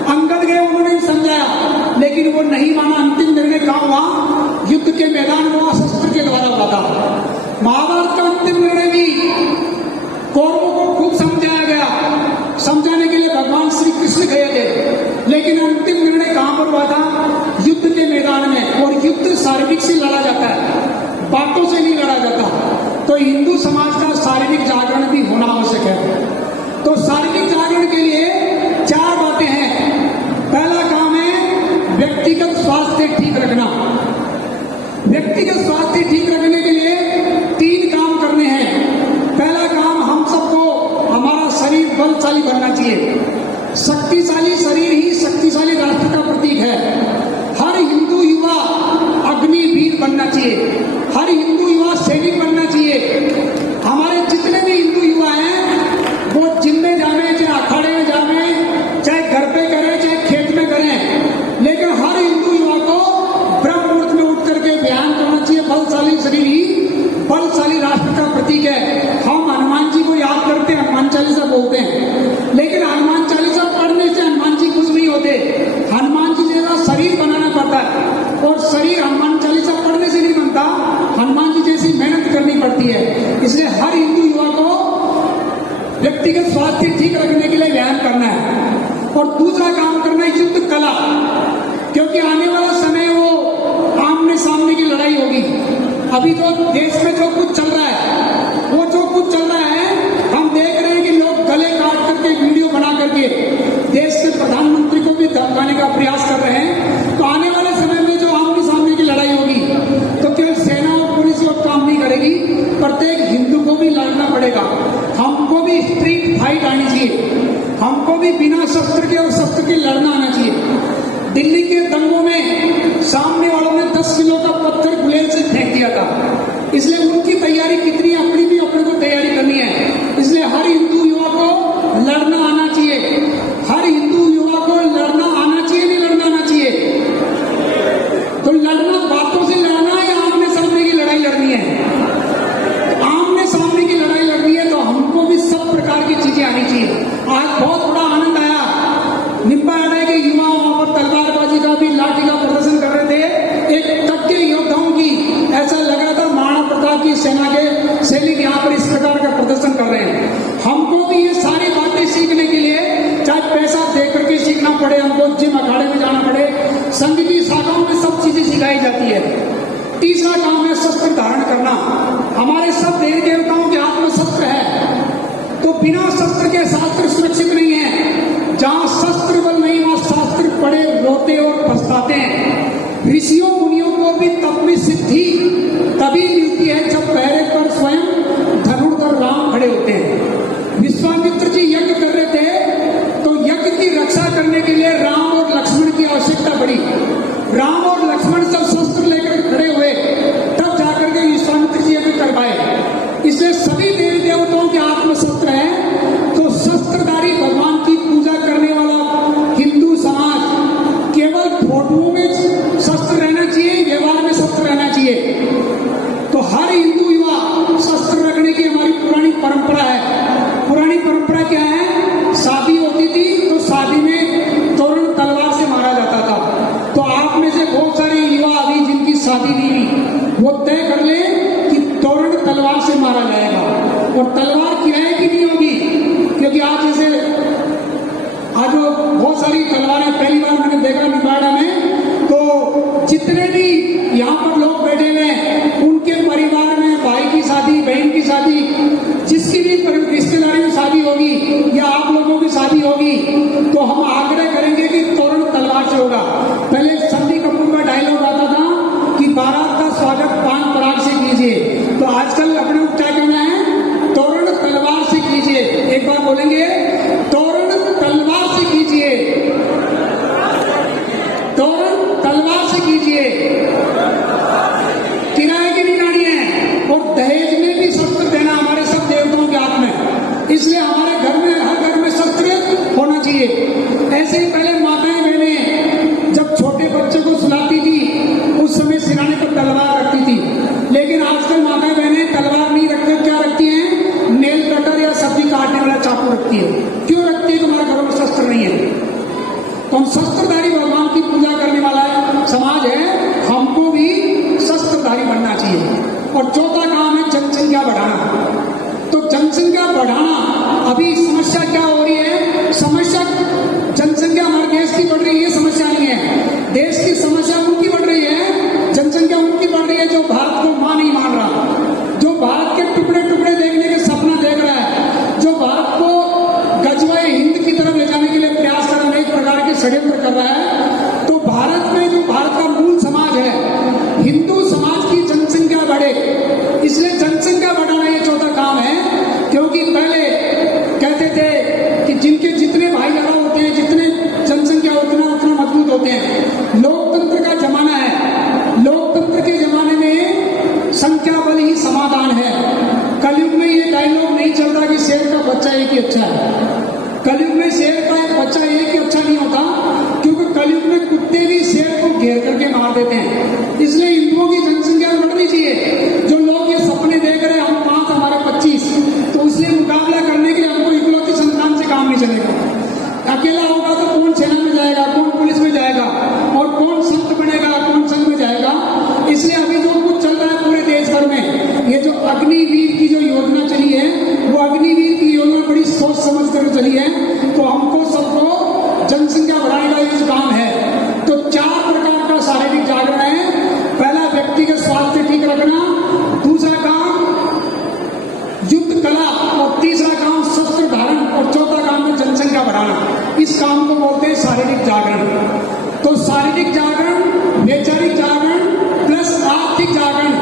अंगद गए उन्होंने भी समझाया, लेकिन वो नहीं माना। अंतिम निर्णय कहाँ हुआ? युद्ध के मैदान में, शस्त्र के द्वारा हुआ था। महाभारत का अंतिम निर्णय भी कौरवों को खूब समझाया गया, समझाने के लिए भगवान श्री कृष्ण गए थे, लेकिन अंतिम निर्णय कहां पर हुआ था? युद्ध के मैदान में। और युद्ध शारीरिक से लड़ा जाता है, बातों से नहीं लड़ा जाता। तो हिंदू समाज का शारीरिक जागरण भी होना आवश्यक है। तो शारीरिक जागरण के लिए 4 बातें हैं। पहला काम है व्यक्तिगत स्वास्थ्य ठीक रखना। व्यक्तिगत स्वास्थ्य ठीक रखने के लिए 3 काम करने हैं। पहला काम, हम सबको हमारा शरीर बलशाली बनना चाहिए। शक्तिशाली शरीर ही हर हिंदू युवा सैनिक बनना चाहिए। हमारे जितने भी हिंदू युवा हैं वो जिम में जावे, चाहे अखाड़े में जावे, चाहे घर पे करें, चाहे खेत में करें, लेकिन हर हिंदू युवा को ब्रह्म मुहूर्त में उठ करके व्यायाम करना चाहिए। बलशाली शरीर ही बलशाली राष्ट्र का प्रतीक है। हम हनुमान जी को याद करते हैं, हनुमान चालीसा बोलते हैं, लेकिन हनुमान चालीसा पढ़ने से हनुमान जी कुछ नहीं होते। हनुमान जी जैसा शरीर बनाना पड़ता है, और शरीर हनुमान चालीसा पढ़ने से नहीं बनता, हनुमान जी जैसी मेहनत करनी पड़ती है। इसलिए हर हिंदू युवा को व्यक्तिगत स्वास्थ्य ठीक रखने के लिए व्यायाम करना है। और दूसरा काम करना है युद्ध कला, क्योंकि आने वाला समय वो आमने सामने की लड़ाई होगी। अभी तो देश में जो कुछ चल रहा है, वो जो कुछ चल रहा है, हम देख रहे हैं कि लोग गले काट करके वीडियो बना करके देश के प्रधानमंत्री को भी धमकाने का प्रयास कर रहे हैं। तो आने वाले समय में जो आमने सामने की लड़ाई होगी, तो केवल सेना और पुलिस लोग काम नहीं करेगी, प्रत्येक हिंदू को भी लड़ना पड़ेगा। हमको भी स्ट्रीट फाइट आनी चाहिए, हमको भी बिना शस्त्र के और शस्त्र के लड़ना आना चाहिए। दिल्ली के दंगों में सामने वालों ने 10 किलो का पत्थर गुलेल से फेंक दिया था, इसलिए उनकी तैयारी कितनी, अपनी भी अपने को तैयारी करनी है। इसलिए हर हिंदू युवा को लड़ना आना चाहिए। हर हिंदू युवा को लड़ना आना चाहिए, नहीं लड़ना आना चाहिए? तो लड़ना बातों से लड़ना है या आमने सामने की लड़ाई लड़नी है? आमने सामने की लड़ाई लड़नी है तो हमको भी सब प्रकार की चीजें आनी चाहिए। आज बहुत बड़ा आनंद आया, निम्बाड़ा के युवा वहां पर तलवारबाजी का भी, लाठी का प्रदर्शन कर रहे थे, एक तट के योद्धाओं की। ऐसा लग रहा था महाराणा प्रताप की सेना के सैनिक यहाँ पर इस प्रकार का प्रदर्शन कर रहे हैं। हमको भी ये सारी बातें सीखने के लिए चाहे पैसा दे करके सीखना पड़े, हमको जिम अखाड़े में जाना पड़े, संघ की शाखाओं में सब चीजें सिखाई जाती है। तीसरा काम है शस्त्र धारण करना। हमारे सब देवी देवताओं के हाथ में शस्त्र है, तो बिना शस्त्र के शास्त्र सुरक्षित नहीं है। जहां शस्त्र बल नहीं वहां शास्त्र पड़े रोते और पछताते हैं। ऋषियों मुनियों को भी तब भी सिद्धि तभी मिलती है जब पहरे पर स्वयं धनुर्धर राम खड़े होते हैं। विश्वामित्र जी यज्ञ कर रहे थे, तो यज्ञ की रक्षा करने के लिए राम और लक्ष्मण की आवश्यकता पड़ी। राम और लक्ष्मण जब शस्त्र लेकर खड़े हुए, तब जाकर के विश्वामित्र जी यज्ञ कर पाए। इसलिए सभी देवी देवताओं के हाथ में शस्त्र है, तो शस्त्रधारी भगवान की पूजा करने वाला हिंदू समाज केवल फोटोओं में शस्त्र रहना चाहिए, व्यवहार में शस्त्र रहना चाहिए। तो हर हिंदू युवा शस्त्र रखने की हमारी पुरानी परंपरा है। पुरानी परंपरा क्या है? शादी होती थी तो शादी में तोरण तलवार से मारा जाता था। तो आप में से बहुत सारे युवा अभी जिनकी शादी नहीं हुई, वो तय कर ले कि तोरण तलवार से मारा जाएगा। और तलवार किराए की नहीं होगी, क्योंकि आज जैसे आज बहुत सारी तलवारें पहली बार मैंने देखा निम्बाड़ा में, तो जितने भी यहाँ पर लोग बैठे हुए हैं, उनके परिवार में भाई की शादी, बहन की शादी, जिसकी भी रिश्तेदारी में शादी होगी या आप लोगों की शादी होगी, तो हम आग्रह करेंगे कि तोरण तलवार से होगा। पहले संदीप कपूर का डायलॉग आता था कि बारात का स्वागत पान पराग से कीजिए, तो आजकल अपने क्या कहना है? तोरण तलवार से कीजिए। एक बार बोलेंगे, तोरण तलवार से कीजिए, तोरण तलवार से कीजिए। किराए की नहीं गाड़ी है, और दहेज में भी शस्त्र देना हमारे सब देवताओं के हाथ में। इसलिए हमारे घर में, हर घर में शस्त्र होना चाहिए। ऐसे ही पहले माताएं बहनें जब छोटे बच्चे को सुलाती थी, उस समय सिराने पर तलवार रखती थी, लेकिन आजकल माताएं बहनें तलवार नहीं रखते, क्या रखती हैं? नेल कटर या सब्जी काटने वाला चाकू रखती है। क्यों रखती है? कि हमारे घरों में शस्त्र नहीं है। तो हम शस्त्रधारी भगवान की पूजा करने वाला समाज है, हमको भी शस्त्रधारी बनना चाहिए। और चौथा काम है जनसंख्या बढ़ाना। तो जनसंख्या बढ़ाना, अभी समस्या क्या हो रही है? समस्या जनसंख्या हमारे देश की बढ़ रही है, समस्या नहीं है। देश की समस्या उनकी बढ़ रही है, जनसंख्या उनकी बढ़ रही है जो भारत को मां नहीं मान रहा, जो भारत के टुकड़े टुकड़े देखने के सपना देख रहा है, जो भारत को गजवाए हिंद की तरफ ले जाने के लिए प्रयास कर रहा है, एक प्रकार के षड्यंत्र कर रहा है। तो भारत में जो भारत का मूल समाज है, हिंदू समाज की जनसंख्या बढ़े, इसलिए जनसंख्या बढ़ाना ये चौथा काम है। क्योंकि पहले कहते थे कि जिनके जितने भाई ज्यादा होते हैं, जितने जनसंख्या उतना मजबूत होते हैं। लोकतंत्र का जमाना है, लोकतंत्र के जमाने में नहीं चल रहा कि शेर का बच्चा एक ही अच्छा है। कलयुग में शेर का एक बच्चा एक ही अच्छा नहीं होता, क्योंकि कलयुग में कुत्ते भी शेर को घेर करके मार देते हैं। इसलिए हिंदुओं की जनसंख्या बढ़नी चाहिए। जो लोग ये सपने देख रहे हैं हम 5 हमारे 25, तो उससे मुकाबला करने के लिए हमको इकलौती संतान से काम नहीं चलेगा। अकेला होगा तो कौन सेना में जाएगा, कौन पुलिस में जाएगा, और कौन संत बनेगा, कौन संघ में जाएगा। इसलिए अभी जो कुछ चल रहा है पूरे देश भर में, ये जो अग्निवीर की जो योजना चली है, वो अग्निवीर की योजना बड़ी सोच समझ कर चली है। तो हमको सबको जनसंख्या बढ़ाने का ये काम है। तो 4 प्रकार का शारीरिक जागरण है। पहला व्यक्तिगत स्वास्थ्य ठीक रखना, दूसरा काम युद्ध कला, और तीसरा काम शस्त्र धारण, और चौथा काम है जनसंख्या बढ़ाना। इस काम को बोलते हैं शारीरिक जागरण। तो शारीरिक जागरण, वैचारिक जागरण प्लस आर्थिक जागरण,